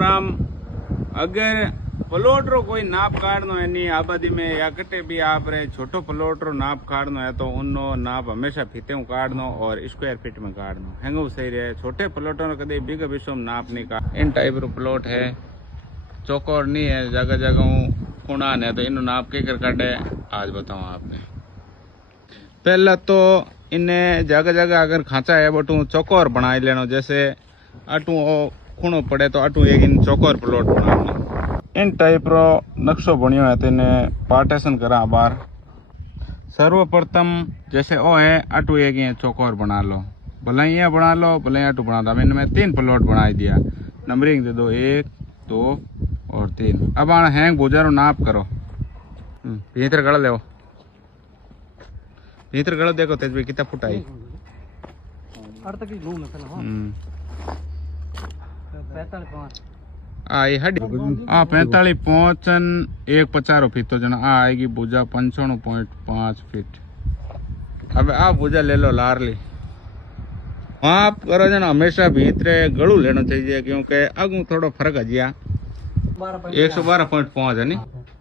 राम अगर प्लॉट रो कोई नाप काढ़नो है नी आबादी में या कटे भी आप रे छोटो प्लॉट रो नाप काढ़नो है तो उनो नाप हमेशा फीते में काढ़नो और स्क्वायर फीट में काढ़नो हैंगो सही रहे। छोटे प्लॉटों रो कदे बिग विश्व में नाप नहीं काढ़। इन टाइप रो प्लॉट है चौकोर नहीं है, जगह जगह खुणान है तो इन नाप के कर काटे आज बताऊँ आपने। पहला तो इन्हें जगह जगह अगर खांचा है बटू चौकोर बनाई लेनो, जैसे अटू खूणो पड़े तो अटू एक इन चौकोर प्लॉट बनानो। इन टाइप रो नक्शो बनियो है तो इन्हें पार्टीशन करा बार। सर्वप्रथम जैसे ओ है अटू एक ये चौकोर बना लो, भले ये बना लो भले अटू बना दो। इनमें 3 प्लॉट बनाई दिया, नंबरिंग दे दो 1 2 और 3। अब आना हैंग बुझारो नाप करो, भीतर गड़ ले, भीतर गड़ देखो तेज भाई कितना फुट आई। 45 पहुंचन 150 फीट तो जना आएगी भुजा 95.5 फीट। अब आप भुजा ले लो लारली। आप करो जना हमेशा भीतरे गड़ू लेना चाहिए क्योंकि अगू थोड़ा फर्क है 112.5 है नी।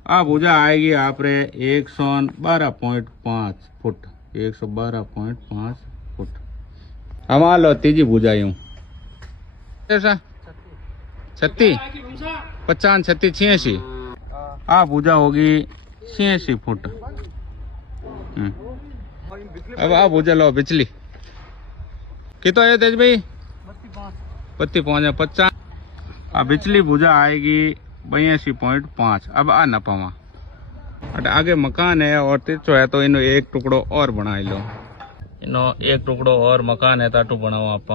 आ भुजा आएगी आप रे 112.5 फुट, 112.5 फुट। हम आ लो तीजी भुजा यूं 36 50 36 86। आ भुजा होगी 86 फुट। अब आ भुजा लो बिचली कितो है तेज भाई 32.5 50। आ बिचली भुजा आएगी 82.5। अब आ नपावा आगे मकान है और तिरछो है तो इनो एक टुकड़ो और बनाई लो। इनो एक टुकड़ो और मकान है ताटू बनाओ आप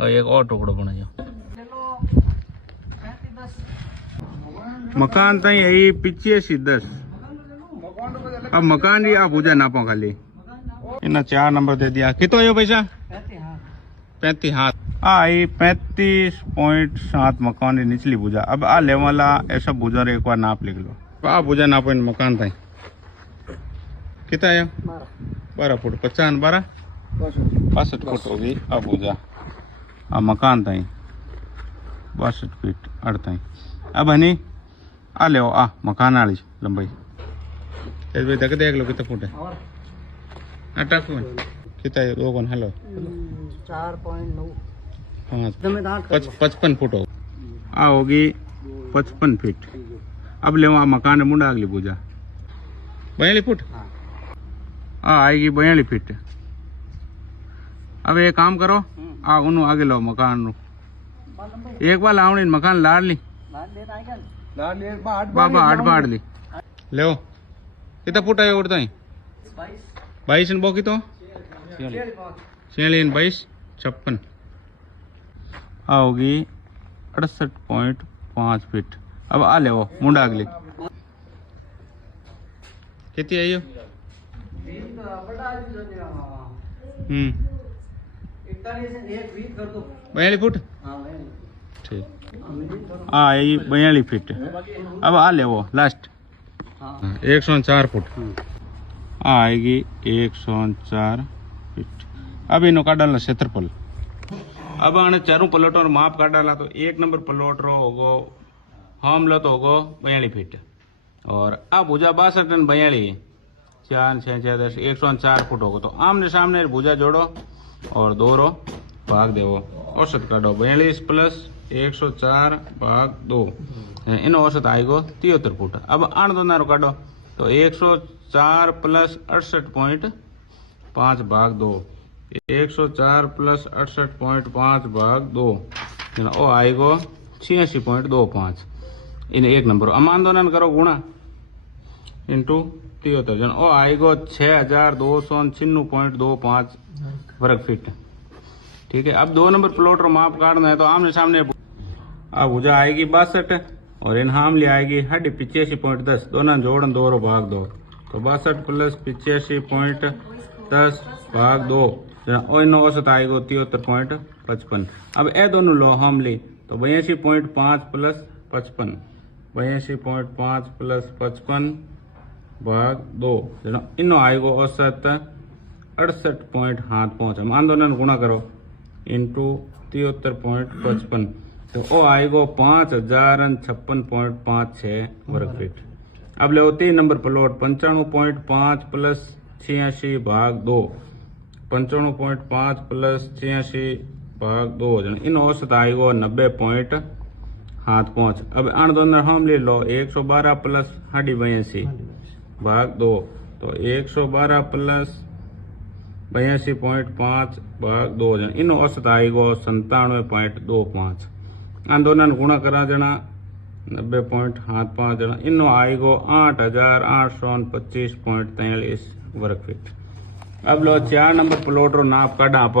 और एक और टुकड़ो बनाइयो। मकान तई यही 85-10। अब मकान ही आप भुजा नापो खाली। इन्हें 4 नंबर दे दिया। कितो यो पैसा 35 हाथ। आई 35.7 मकान की निचली भुजा। अब आ ले वाला ऐसा भुजा एक बार नाप लिख लो। आ भुजा नापो इन मकान तई कितना आया 12 फुट 50 12 62 फुट होगी। आ भुजा आ मकान तई 62 फीट 8। अब हनी आ ले आ मकान वाली लंबाई तक देख लो कितना फुट है। अटक कितना है 2 हेलो 4.9 55 फुट हो। आ होगी 55 फीट। अब ले आ मकान मुंडा अगली भुजा 42 फुट। आ आएगी 42 फीट। अब एक काम करो आ उन्हों आगे लो मकान रू एक बार लावणी मकान लाड़ ली बाबा 8 बाढ़ ली ले कितना फुट है उड़ता 22 बो की तो 22 56। आ होगी 68.5 फीट। अब आ ले मुंडा अगली कितनी आई हो 42 फुट ठीक। आ आई 42 फीट। अब आ ले लास्ट 104 फुट। आ आएगी 104 फीट। अब इनो का डालना क्षेत्रफल। अब आने चारों प्लॉटों माप का डाला तो 1 नंबर प्लॉट रो होगो हम लो तो होगो 42 फीट और आ भुजा 62 टन 42 4 6 6 10 104 फुट होगो। तो आमने सामने भुजा जोड़ो और 2 रो भाग देवो औसत काटो 42 प्लस 104 भाग 2 इन औसत आएगो 73 फुट। अब आन दोनों रो काटो तो 104 प्लस 68.5 भाग 2 104 प्लस 68.5 भाग 2 ओ आएगो 86.25। इन 1 नंबर अमान दोनों करो गुणा इंटू 73 जन ओ आएगो 6296.25 वर्ग फीट। ठीक है। अब 2 नंबर प्लॉट रो माप काटना है तो आमने सामने आ भुजा आएगी 62 और इन हाम ले आएगी 85.10 दोनों जोड़न 2 रो भाग 2 तो 62 प्लस 85.10 भाग 2 इन औसत आएगो 73.55। अब ए दोनों लो हम ली तो 82.5 प्लस 55 82.5 प्लस 55 भाग 2 इन आएगो औसत 68.5 मान दोनों गुणा करो इंटू 73.55 तो वो आएगा 5056.56 वर्ग फीट। अब लो 3 नंबर प्लॉट 95.5 प्लस 86 भाग 2 95.5 प्लस 86 भाग 2 इन औसत आएगा 90.75। अब अण दोनों हम ले लो 112 प्लस 82 भाग 2 तो 112 प्लस 82.5 भाग 2 इन औसत आएगा 97.25। अण दोनों गुणा करा जना 90.75 जना इन आएगा 8825.43 वर्ग फीट। अब लो 4 नंबर प्लॉट रो नाप काढ़ा आप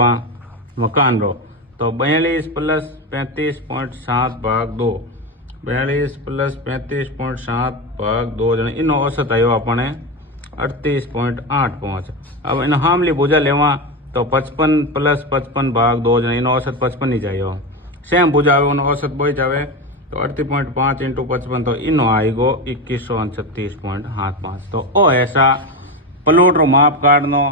मकान रो तो 42 प्लस 35.7 भाग 2 42 प्लस 35.7 भाग 2 जना इन औसत आयो अपने 38.85। अब इन हामली भुजा लेवा तो 55 प्लस 55 भाग 2 जना इन औसत 55 ही जाइयो सेम भुजा आवे उन औसत बोई जावे तो 38.5 इंटू 55 तो इन आएगो 2136.75। तो ओ ऐसा प्लॉट रो माप काढ़नो